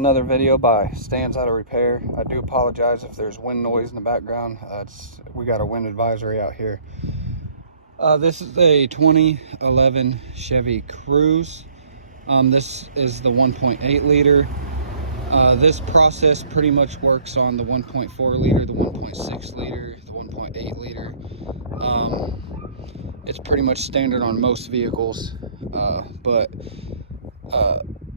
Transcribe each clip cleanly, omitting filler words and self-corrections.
another video by Stands Out of Repair. I do apologize if there's wind noise in the background. We got a wind advisory out here. This is a 2011 Chevy Cruze. This is the 1.8 liter. This process pretty much works on the 1.4 liter, the 1.6 liter, the 1.8 liter. It's pretty much standard on most vehicles, but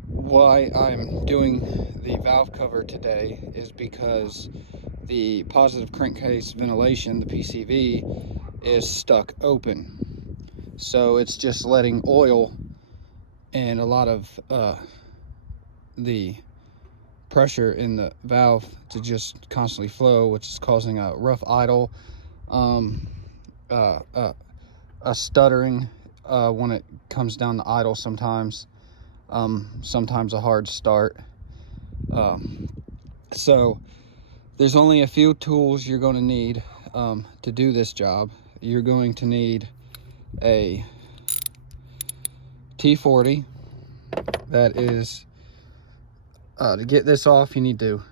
why I'm doing the valve cover today is because the positive crankcase ventilation, the PCV, is stuck open. So it's just letting oil and a lot of the pressure in the valve to just constantly flow, which is causing a rough idle, a stuttering when it comes down to idle sometimes. Sometimes a hard start. So there's only a few tools you're going to need to do this job. You're going to need a T40. That is, to get this off, you need to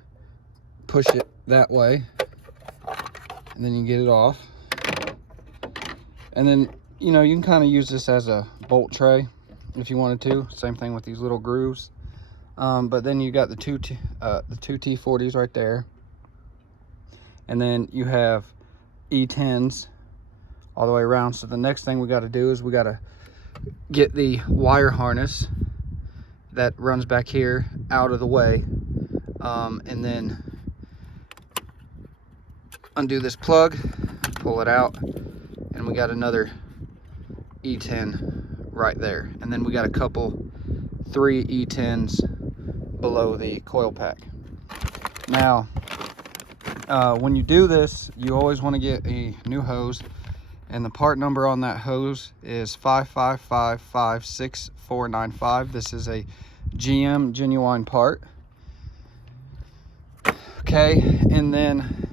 push it that way, and then you get it off. And then, you know, you can kind of use this as a bolt tray if you wanted to. Same thing with these little grooves. But then you got the two T40s right there, and then you have E10s all the way around. So the next thing we got to do is we got to get the wire harness that runs back here out of the way, and then undo this plug, pull it out, and we got another E10 right there. And then we got three E10s below the coil pack. Now, when you do this, you always want to get a new hose, and the part number on that hose is 555566495. This is a GM genuine part. Okay, and then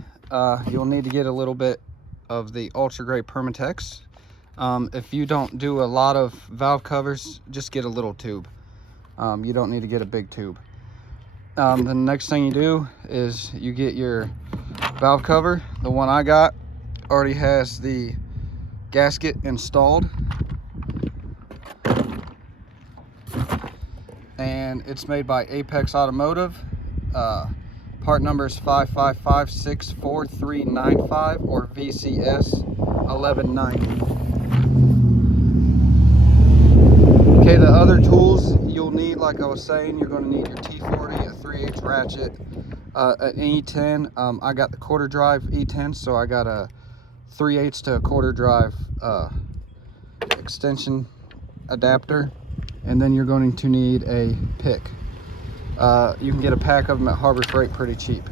you'll need to get a little bit of the ultra gray Permatex. If you don't do a lot of valve covers, just get a little tube. You don't need to get a big tube. The next thing you do is you get your valve cover. The one I got already has the gasket installed, and it's made by Apex Automotive. Part number is 5556439 or VCS 1190. Okay, the other tools you'll need, like I was saying, you're going to need your T40, a 3/8 ratchet, an E10. I got the quarter drive E10, so I got a 3/8 to a quarter drive extension adapter. And then you're going to need a pick. You can get a pack of them at Harbor Freight pretty cheap.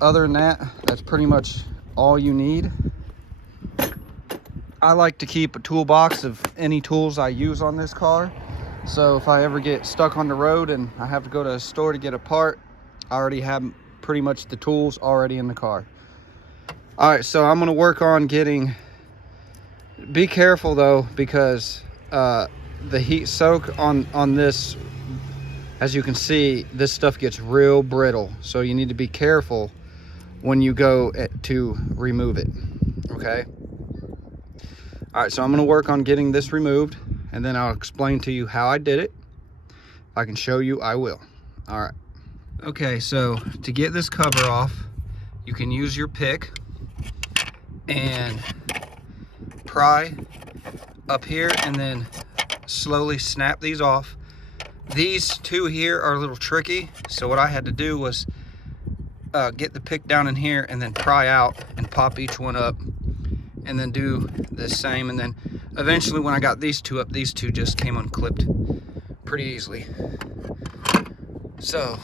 Other than that, that's pretty much all you need. I like to keep a toolbox of any tools I use on this car. So if I ever get stuck on the road and I have to go to a store to get a part, I already have pretty much the tools already in the car. All right, so I'm gonna work on getting, be careful though, because the heat soak on this, as you can see, this stuff gets real brittle. So you need to be careful when you go to remove it, okay? All right, so I'm gonna work on getting this removed, and then I'll explain to you how I did it. If I can show you, I will. All right. Okay, so to get this cover off, you can use your pick and pry up here and then slowly snap these off. These two here are a little tricky, so what I had to do was get the pick down in here and then pry out and pop each one up, and then do the same. And then eventually when I got these two up, these two just came unclipped pretty easily. So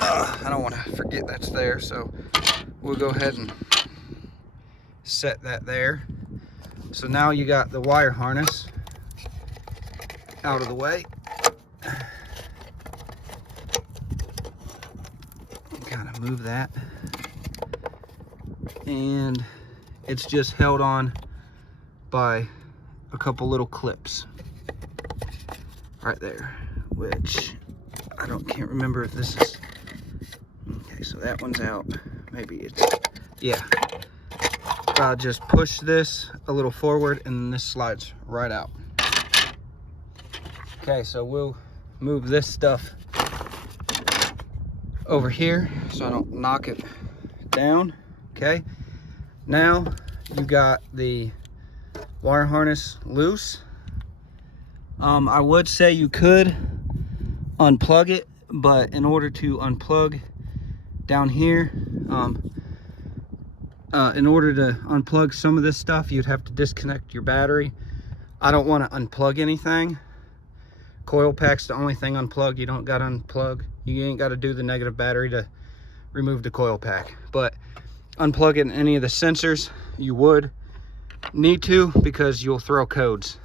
I don't want to forget that's there, so we'll go ahead and set that there. So now you got the wire harness out of the way. Kind of move that, and it's just held on by a couple little clips right there, which can't remember if this is, okay, so that one's out. Maybe it's, yeah. I'll just push this a little forward and this slides right out. Okay, so we'll move this stuff over here so I don't knock it down. Okay, now you got the wire harness loose. I would say you could unplug it, but in order to unplug down here, in order to unplug some of this stuff, you'd have to disconnect your battery. I don't want to unplug anything. Coil pack's the only thing unplugged. You don't got to unplug. You ain't got to do the negative battery to remove the coil pack. But unplugging any of the sensors, you would need to, because you'll throw codes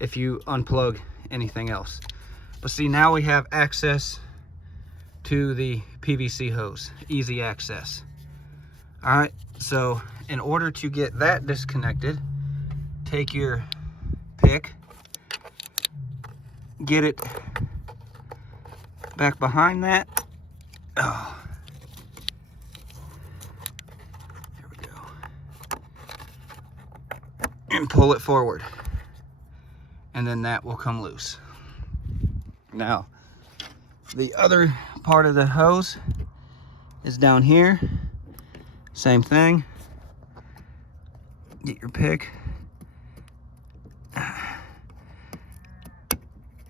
if you unplug anything else. But see, now we have access to the PVC hose, easy access. All right, so in order to get that disconnected, take your pick, get it back behind that. Oh, there we go. And pull it forward. And then that will come loose. Now, the other part of the hose is down here. Same thing. Get your pick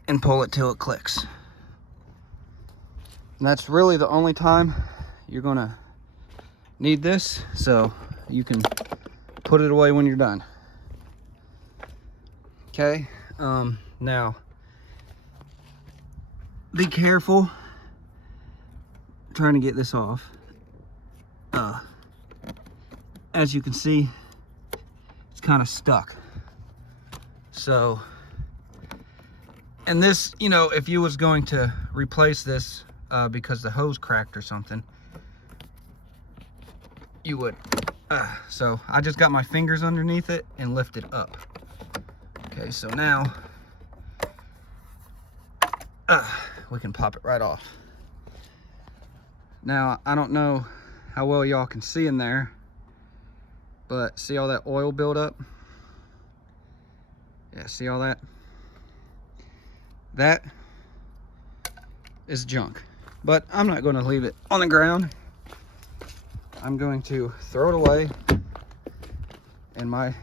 and pull it till it clicks. And that's really the only time you're gonna need this, so you can put it away when you're done. Okay, now be careful trying to get this off. As you can see, it's kind of stuck. So, and this, you know, if you was going to replace this because the hose cracked or something, you would. So I just got my fingers underneath it and lifted up. Okay, so now we can pop it right off. Now, I don't know how well y'all can see in there, but see all that oil buildup? Yeah, see all that? That is junk. But I'm not going to leave it on the ground. I'm going to throw it away in my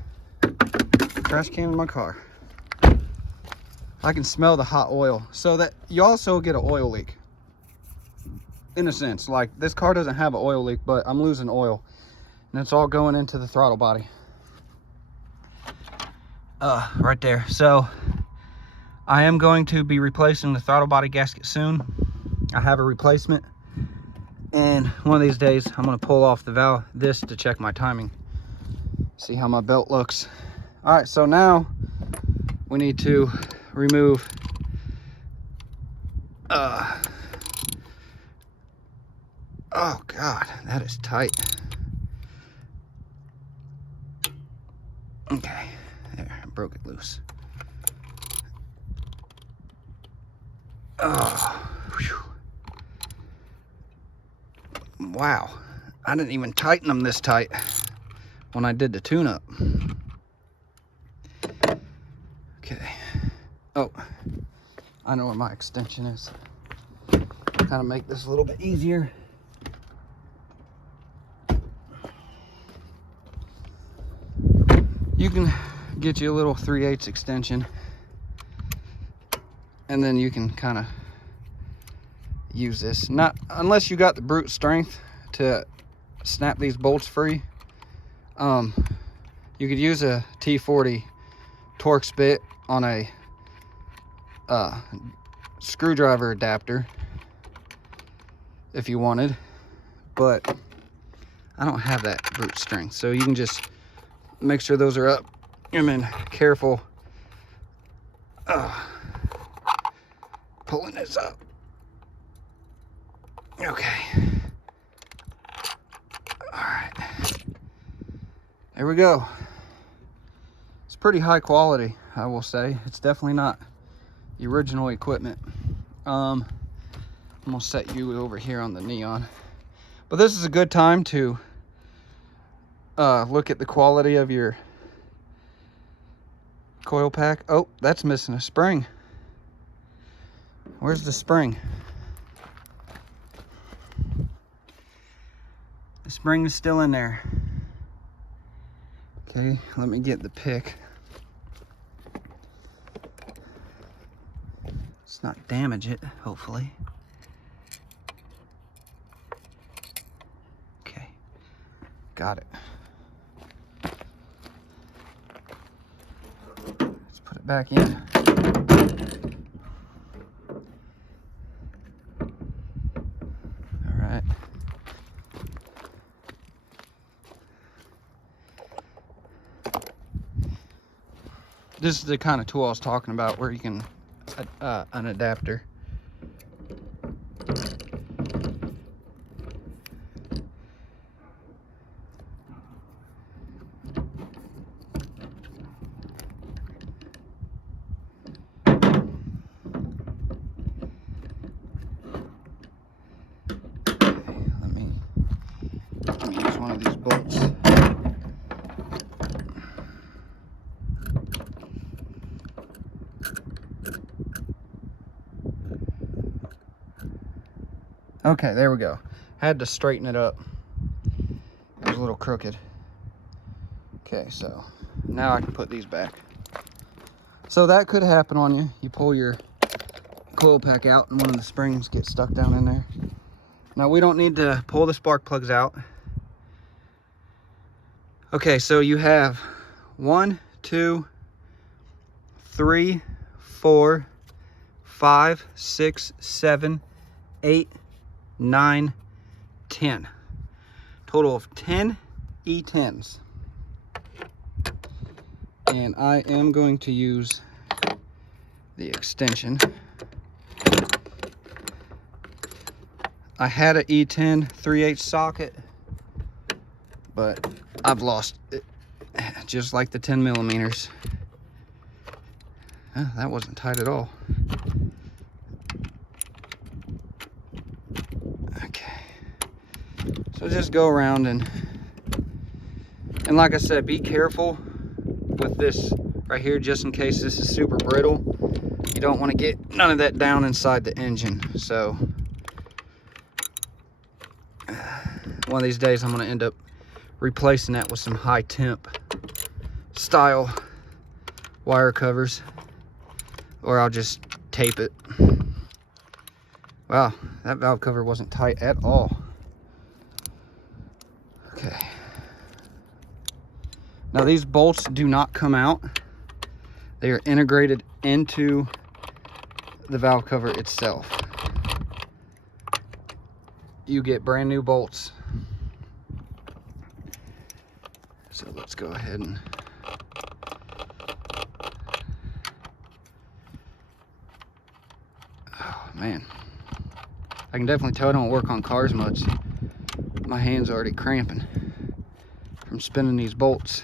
trash can in my car. I can smell the hot oil. So that you also get an oil leak. In a sense, like this car doesn't have an oil leak, but I'm losing oil. And it's all going into the throttle body. Right there. So I am going to be replacing the throttle body gasket soon. I have a replacement. And one of these days, I'm going to pull off the valve, this, to check my timing. See how my belt looks. All right, so now we need to remove oh God, that is tight. Okay, there, I broke it loose. Oh, whew. Wow, I didn't even tighten them this tight when I did the tune-up. Okay. Oh, I know where my extension is. Kind of make this a little bit easier. You can get you a little 3/8 extension, and then you can kind of use this. Not unless you got the brute strength to snap these bolts free. You could use a T40 Torx bit on a screwdriver adapter if you wanted, but I don't have that brute strength, so you can just make sure those are up and then careful pulling this up. Okay, all right, there we go. It's pretty high quality, I will say. It's definitely not the original equipment. I'm gonna set you over here on the neon. But this is a good time to look at the quality of your coil pack. Oh, that's missing a spring. Where's the spring? The spring is still in there. Okay, let me get the pick. Let's not damage it, hopefully. Okay, got it. Let's put it back in. All right. This is the kind of tool I was talking about where you can an adapter. Let me use one of these bolts. Okay, there we go. Had to straighten it up. It was a little crooked. Okay, so now I can put these back. So that could happen on you. You pull your coil pack out and one of the springs gets stuck down in there. Now we don't need to pull the spark plugs out. Okay, so you have 1, 2, 3, 4, 5, 6, 7, 8, 9, 10. Total of 10 E10s. And I am going to use the extension. I had an E10 3/8 socket, but I've lost it, just like the 10 millimeters. That wasn't tight at all. Okay, so just go around and like I said, be careful with this right here, just in case this is super brittle. You don't want to get none of that down inside the engine. So one of these days I'm going to end up replacing that with some high temp style wire covers, or I'll just tape it. Wow, that valve cover wasn't tight at all. Okay, now these bolts do not come out. They are integrated into the valve cover itself. You get brand new bolts. So let's go ahead and oh man, I can definitely tell I don't work on cars much. My hand's already cramping from spinning these bolts.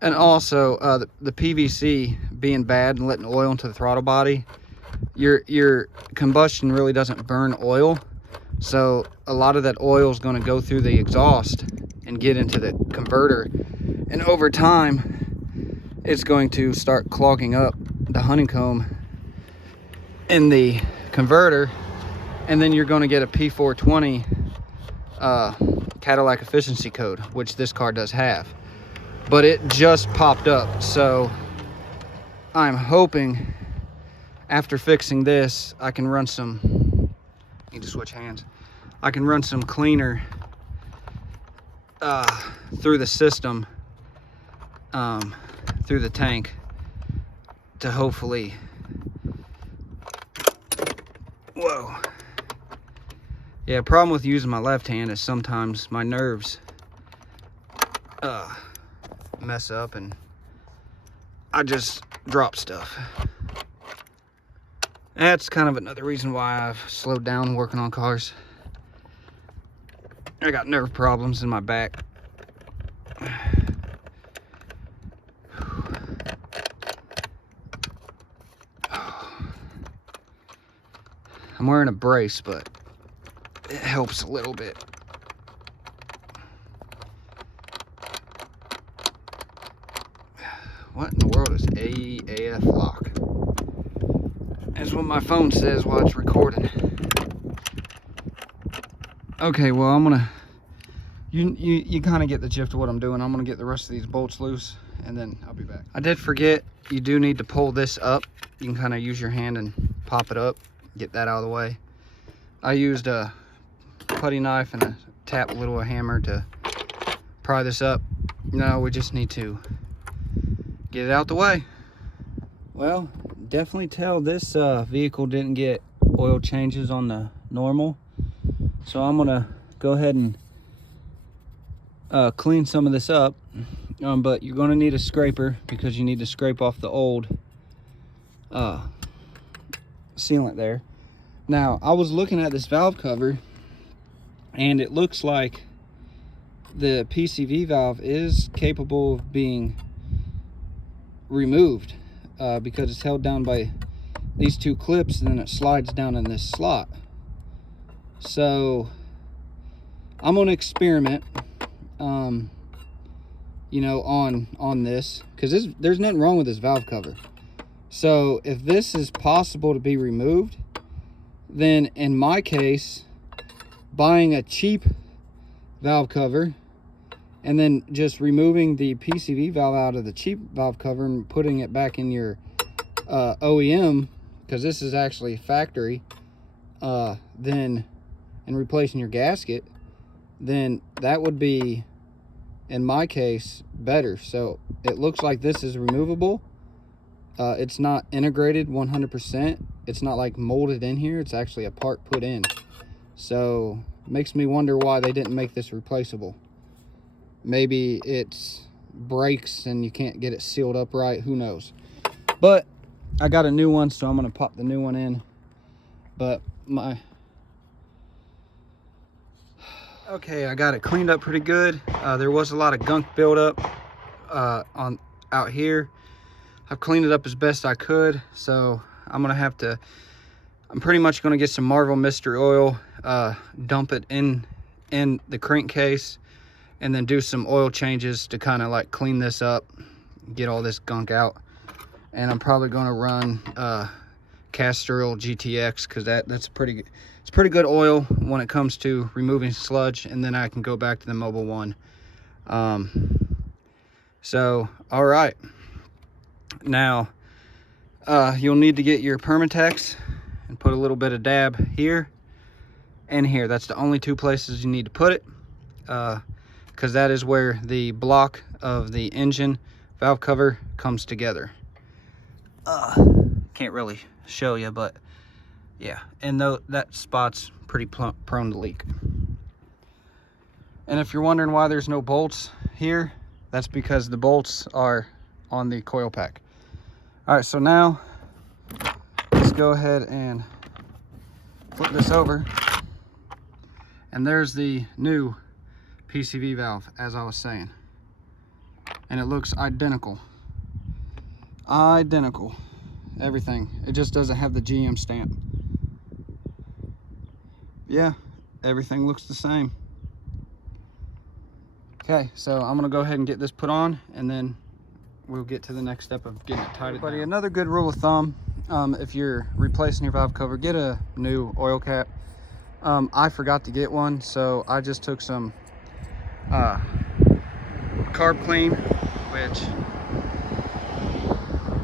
And also the PVC being bad and letting oil into the throttle body, your combustion really doesn't burn oil, so a lot of that oil is going to go through the exhaust and get into the converter, and over time it's going to start clogging up the honeycomb in the converter, and then you're going to get a P420 Cadillac efficiency code, which this car does have, but it just popped up. So I'm hoping after fixing this I can run some, I need to switch hands, I can run some cleaner through the system, through the tank, to hopefully, whoa, yeah, problem with using my left hand is sometimes my nerves mess up and I just drop stuff. That's kind of another reason why I've slowed down working on cars. I got nerve problems in my back. I'm wearing a brace, but it helps a little bit. What in the world is AF lock? That's what my phone says while it's recording. Okay, well, I'm gonna, you kind of get the gist of what I'm doing. I'm gonna get the rest of these bolts loose and then I'll be back. I did forget, you do need to pull this up. You can kind of use your hand and pop it up, get that out of the way. I used a putty knife and a tap little hammer to pry this up. No, we just need to get it out the way. Well, definitely tell this vehicle didn't get oil changes on the normal. So I'm gonna go ahead and clean some of this up. But you're gonna need a scraper because you need to scrape off the old sealant there. Now, I was looking at this valve cover and it looks like the PCV valve is capable of being removed because it's held down by these two clips and then it slides down in this slot. So I'm gonna experiment you know, on this, because there's nothing wrong with this valve cover. So if this is possible to be removed, then in my case, buying a cheap valve cover and then just removing the PCV valve out of the cheap valve cover and putting it back in your OEM, because this is actually factory, then, and replacing your gasket, then that would be, in my case, better. So it looks like this is removable. It's not integrated 100%. It's not like molded in here. It's actually a part put in. So makes me wonder why they didn't make this replaceable. Maybe it's breaks and you can't get it sealed up right. Who knows? But I got a new one, so I'm gonna pop the new one in. But okay, I got it cleaned up pretty good. There was a lot of gunk buildup out here. I've cleaned it up as best I could, so I'm pretty much gonna get some Marvel Mystery Oil, dump it in the crankcase, and then do some oil changes to kind of like clean this up, get all this gunk out. And I'm probably gonna run Castrol GTX, because that's pretty good oil when it comes to removing sludge, and then I can go back to the Mobile One. So all right, now you'll need to get your Permatex and put a little bit of dab here and here. That's the only two places you need to put it, because that is where the block of the engine valve cover comes together. Can't really show you, but yeah, and though that spot's pretty prone to leak. And if you're wondering why there's no bolts here, that's because the bolts are on the coil pack. All right, so now let's go ahead and flip this over, and there's the new PCV valve, as I was saying, and it looks identical. Everything. It just doesn't have the GM stamp. Yeah, everything looks the same. Okay, so I'm gonna go ahead and get this put on, and then we'll get to the next step of getting it tightened down. Another good rule of thumb, if you're replacing your valve cover, get a new oil cap. I forgot to get one, so I just took some Carb Clean, which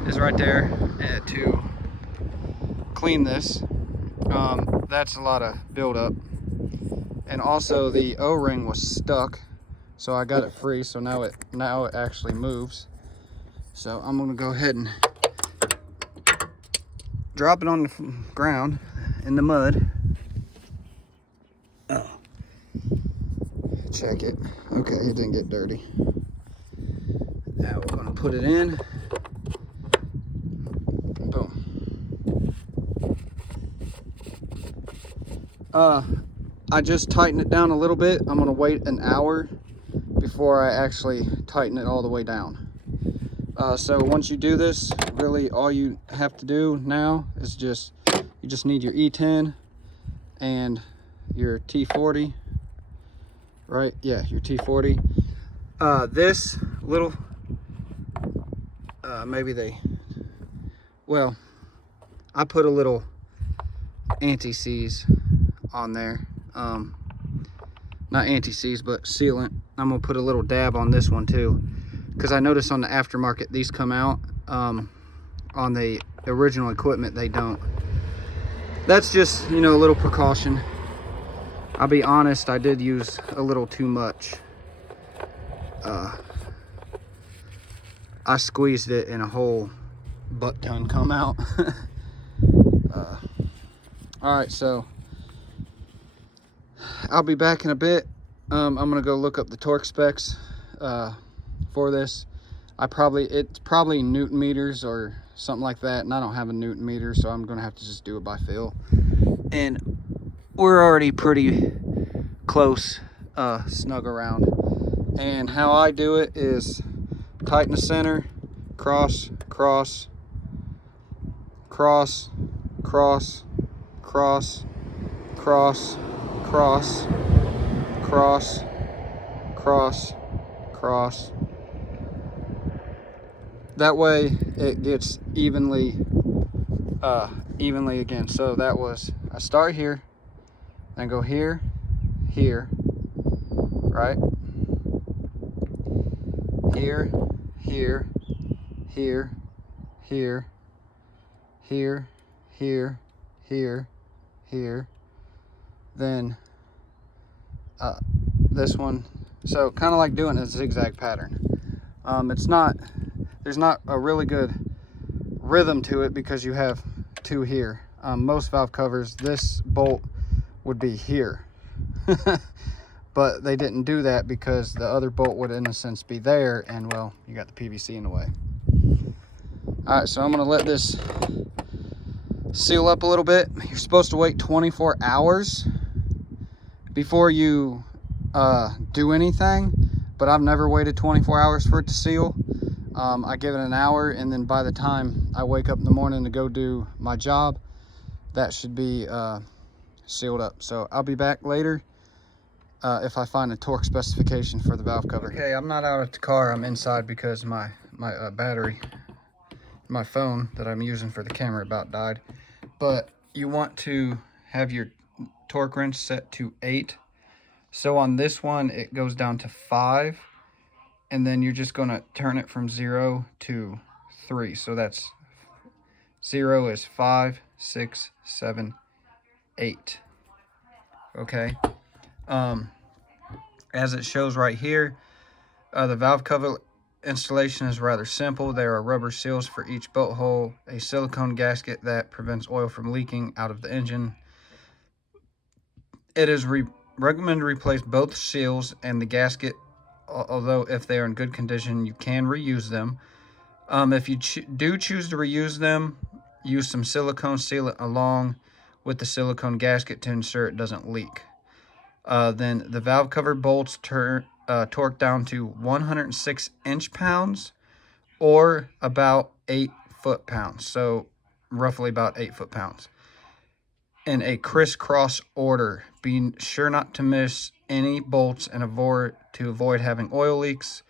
is right there, to clean this. That's a lot of buildup, and also the O-ring was stuck, so I got it free. So now it actually moves. So I'm gonna go ahead and drop it on the ground in the mud. Oh, check it. Okay, it didn't get dirty. Now we're gonna put it in. Boom. I just tightened it down a little bit. I'm gonna wait an hour before I actually tighten it all the way down. So once you do this, really all you have to do now is you just need your E10 and your T40, right? Yeah, your T40. This little, maybe they, well, I put a little anti-seize on there. Not anti-seize, but sealant. I'm gonna put a little dab on this one too, because I noticed on the aftermarket these come out. On the original equipment they don't. That's just, you know, a little precaution. I'll be honest, I did use a little too much. I squeezed it and a whole butt ton come out. All right, so I'll be back in a bit. I'm gonna go look up the torque specs for this. It's probably Newton meters or something like that, and I don't have a Newton meter, so I'm gonna have to just do it by feel. And we're already pretty close, snug around. And how I do it is tighten the center, cross, cross, cross, cross, cross, cross, cross, cross, cross, cross. That way it gets evenly again. So that was, I start here, then go here, here, right? Here, here, here, here, here, here, here, here. Then this one. So kind of like doing a zigzag pattern. There's not a really good rhythm to it because you have two here. Most valve covers, this bolt would be here. But they didn't do that because the other bolt would in a sense be there, and well, you got the PVC in the way. All right, so I'm gonna let this seal up a little bit. You're supposed to wait 24 hours before you do anything, but I've never waited 24 hours for it to seal. I give it an hour, and then by the time I wake up in the morning to go do my job, that should be sealed up. So I'll be back later if I find a torque specification for the valve cover. Okay, I'm not out at the car, I'm inside because my battery, my phone that I'm using for the camera about died. But you want to have your torque wrench set to 8. So on this one, it goes down to 5. And then you're just gonna turn it from 0 to 3. So that's 0 is 5, 6, 7, 8. Okay. As it shows right here, the valve cover installation is rather simple. There are rubber seals for each bolt hole, a silicone gasket that prevents oil from leaking out of the engine. It is recommended to replace both seals and the gasket, although if they are in good condition, you can reuse them. If you do choose to reuse them, use some silicone sealant along with the silicone gasket to ensure it doesn't leak. Then the valve cover bolts torque down to 106 inch-pounds or about 8 foot-pounds. So roughly about 8 foot-pounds. In a crisscross order, be sure not to miss any bolts and avoid having oil leaks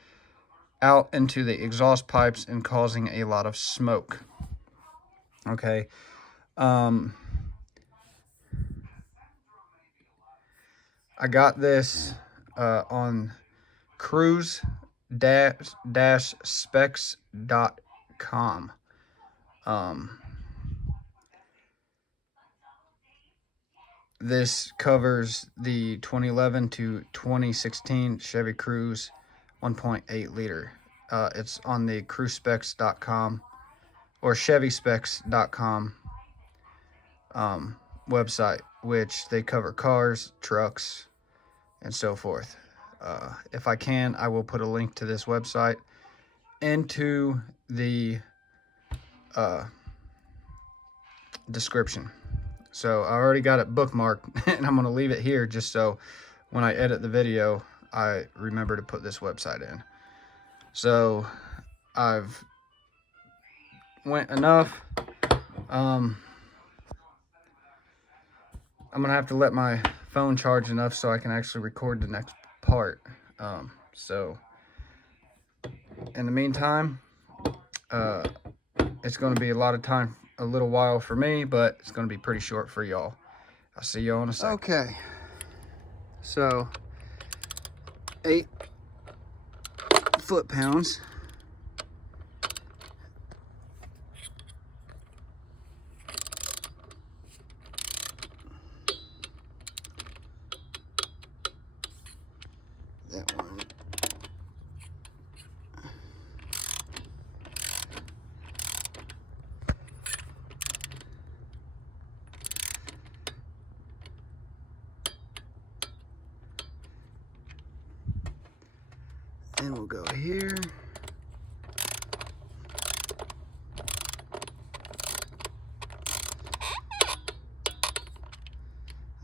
out into the exhaust pipes and causing a lot of smoke. Okay. I got this on cruise-specs.com. This covers the 2011 to 2016 Chevy Cruze 1.8 liter. It's on the cruise-specs.com or chevyspecs.com website, which they cover cars, trucks, and so forth. If I can, I will put a link to this website into the description. So I already got it bookmarked, and I'm going to leave it here just so when I edit the video, I remember to put this website in. So I've went enough. I'm gonna have to let my phone charge enough so I can actually record the next part. So in the meantime, it's gonna be a lot of time, a little while for me, but it's gonna be pretty short for y'all. I'll see y'all in a second. Okay, so 8 foot-pounds. That one. Then we'll go here.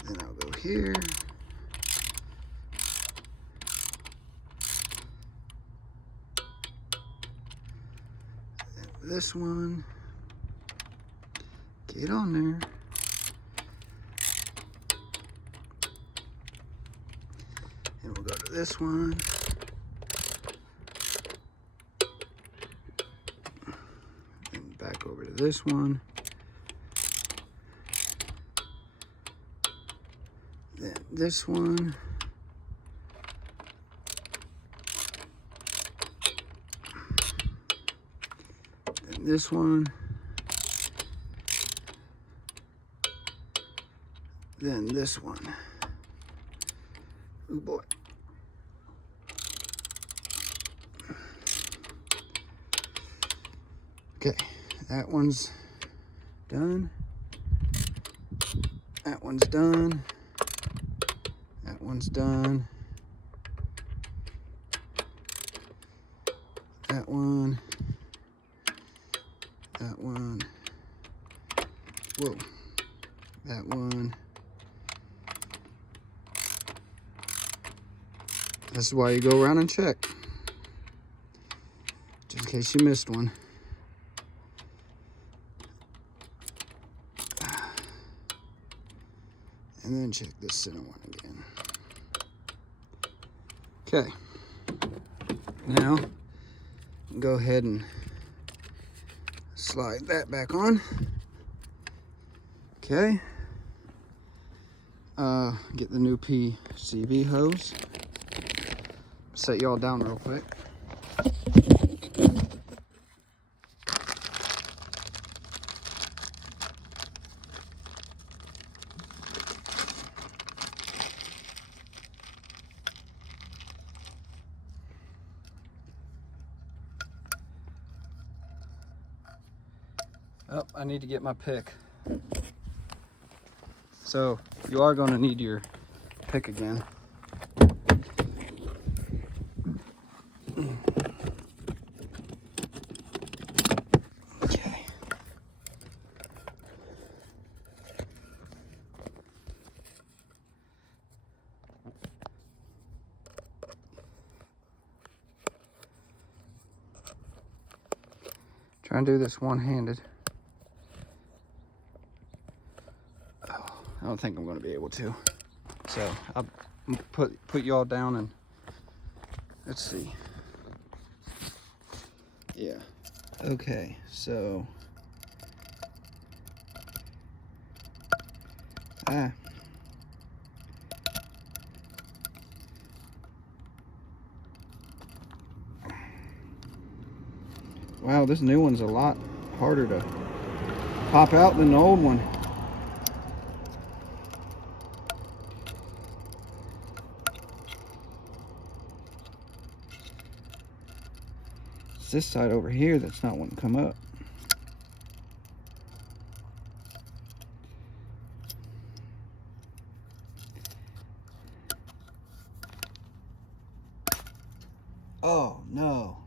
Then I'll go here. Then this one. Get on there. And we'll go to this one. And back over to this one. Then this one. Then this one. Then this one. Oh boy. Okay, that one's done. That one's done. That one's done. That one. That one. Whoa. That one. This is why you go around and check. Just in case you missed one. And then check this center one again. Okay. Now, go ahead and slide that back on. Okay. Get the new PCV hose. Set y'all down real quick. Oh, I need to get my pick. So you are going to need your pick again. Okay. Try and do this one-handed. I don't think I'm going to be able to. So I'll put y'all down and let's see. Yeah. Okay. So. Wow, this new one's a lot harder to pop out than the old one. It's this side over here that's not wanting to come up. Oh, no.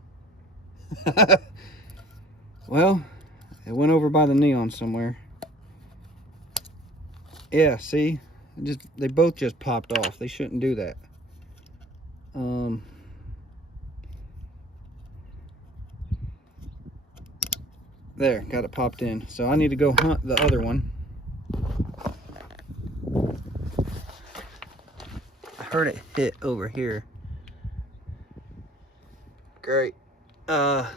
Well, it went over by the neon somewhere. Yeah, see? They both just popped off. They shouldn't do that. There, got it popped in. So I need to go hunt the other one. heard it hit over here. Great. I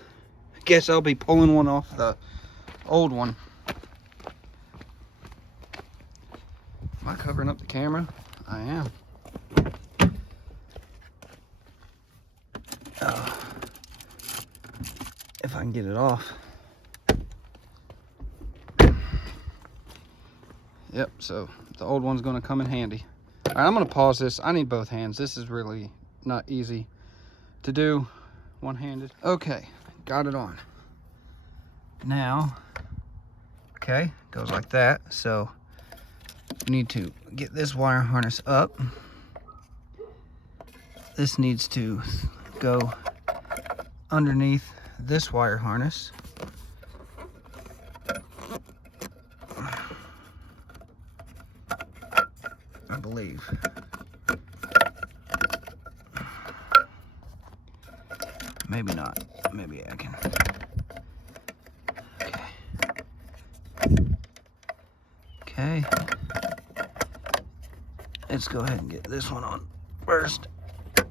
guess I'll be pulling one off the old one. Am I covering up the camera? I am. If I can get it off. Yep, so the old one's gonna come in handy. All right, I'm gonna pause this. I need both hands. This is really not easy to do one-handed. Okay, got it on. Now, okay, goes like that. So you need to get this wire harness up. This needs to go underneath this wire harness. I believe. Maybe not. Maybe I can. Okay. Let's go ahead and get this one on first.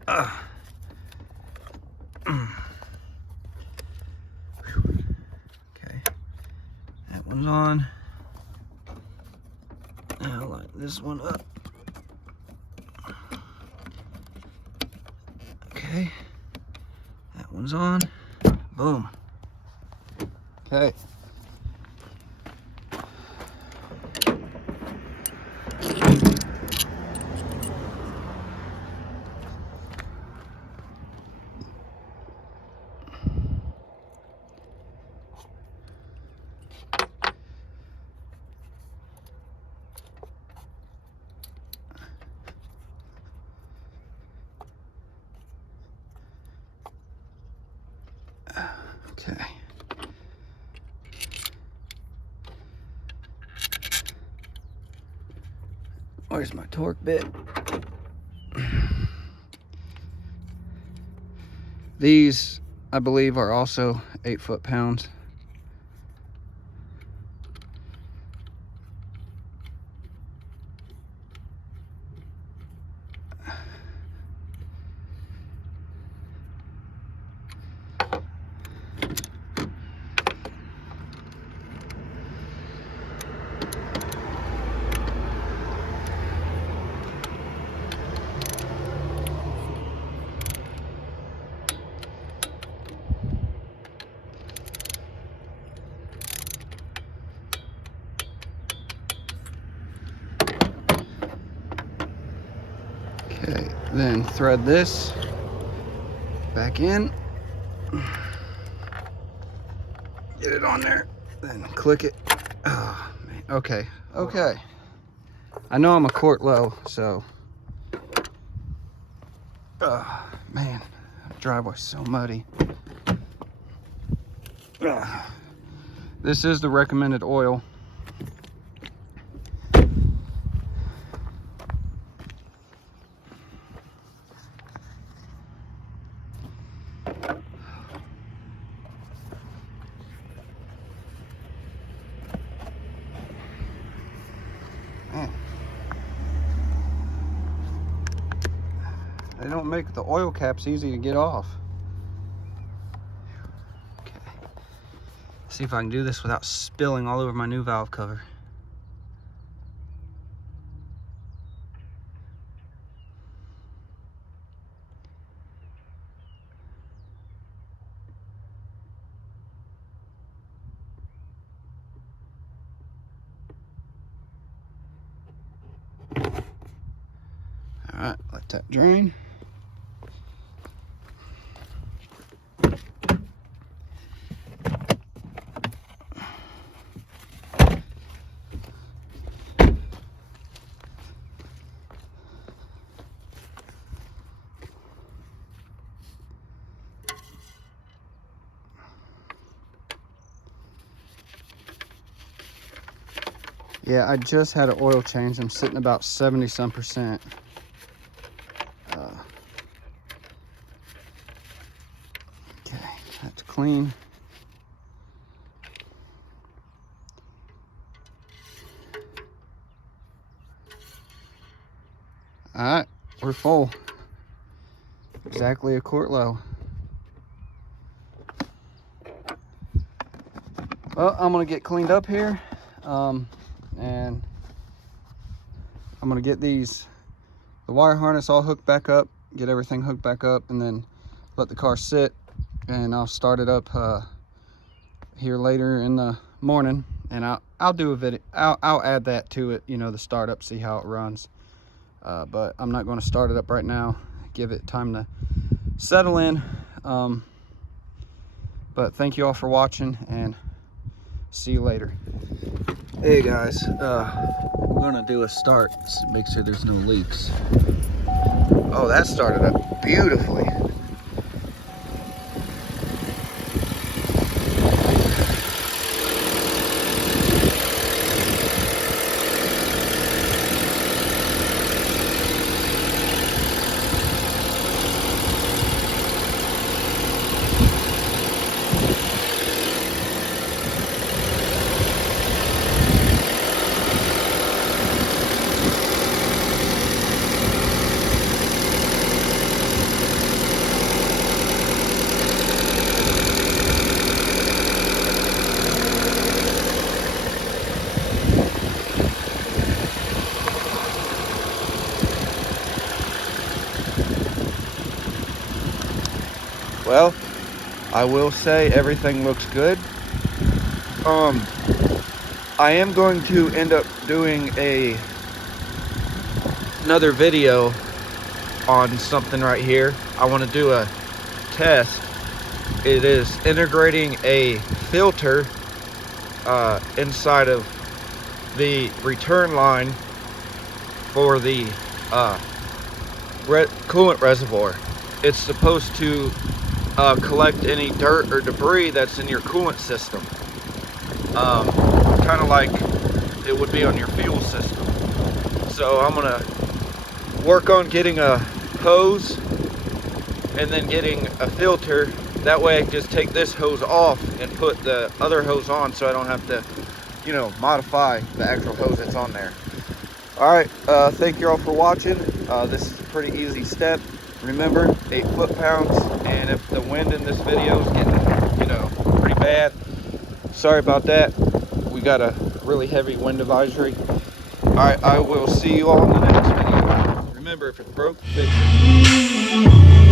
Okay. That one's on. Now line this one up. Okay. That one's on. Boom. Okay. Okay. Where's my torque bit? These, I believe, are also 8 foot-pounds. Okay, then thread this back in. Get it on there, then click it. Oh, man. Okay, okay. I know I'm a quart low, so. Man, the driveway's so muddy. This is the recommended oil. Man. They don't make the oil caps easy to get off. Okay. See if I can do this without spilling all over my new valve cover. All right, let that drain. Yeah, I just had an oil change. I'm sitting about 70-some%. Okay, that's clean. All right, we're over full. Exactly a quart low. Well, I'm gonna get cleaned up here, and I'm gonna get the wire harness all hooked back up, get everything hooked back up, and then let the car sit, and I'll start it up here later in the morning, and I'll do a video. I'll add that to it, you know, the startup, see how it runs. But I'm not going to start it up right now. Give it time to settle in. But thank you all for watching, and see you later. Hey guys, we're gonna do a start, make sure there's no leaks. Oh, that started up beautifully. Well, I will say everything looks good. I am going to end up doing another video on something right here. I want to do a test. It is integrating a filter inside of the return line for the coolant reservoir. It's supposed to collect any dirt or debris that's in your coolant system, kind of like it would be on your fuel system. So I'm gonna work on getting a hose and then getting a filter. That way I can just take this hose off and put the other hose on, so I don't have to, you know, modify the actual hose that's on there. All right, thank you all for watching. This is a pretty easy step. Remember, 8 foot-pounds, and if the wind in this video is getting, you know, pretty bad, sorry about that. We got a really heavy wind advisory. All right, I will see you all in the next video. Remember, if it broke, fix it.